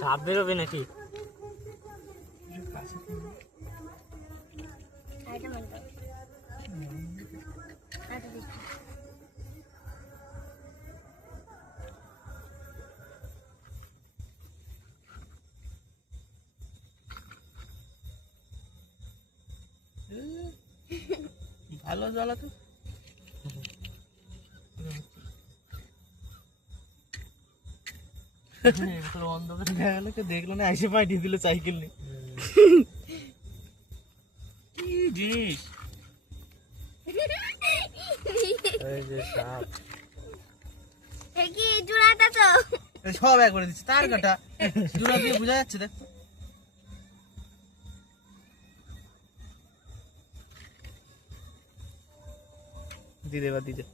সাপ বেরোবে নাকি? ভালো জ্বালা তো অন্ধকারে দেখা গেল কেউ দেখলো না, এসে পাঠিয়ে দিল সাইকেল নিয়ে। কি জিনিস সব একবারে দিচ্ছে, তার কাটা জোড়া দিয়ে বোঝা যাচ্ছে। দেখ দিদে বা দিদে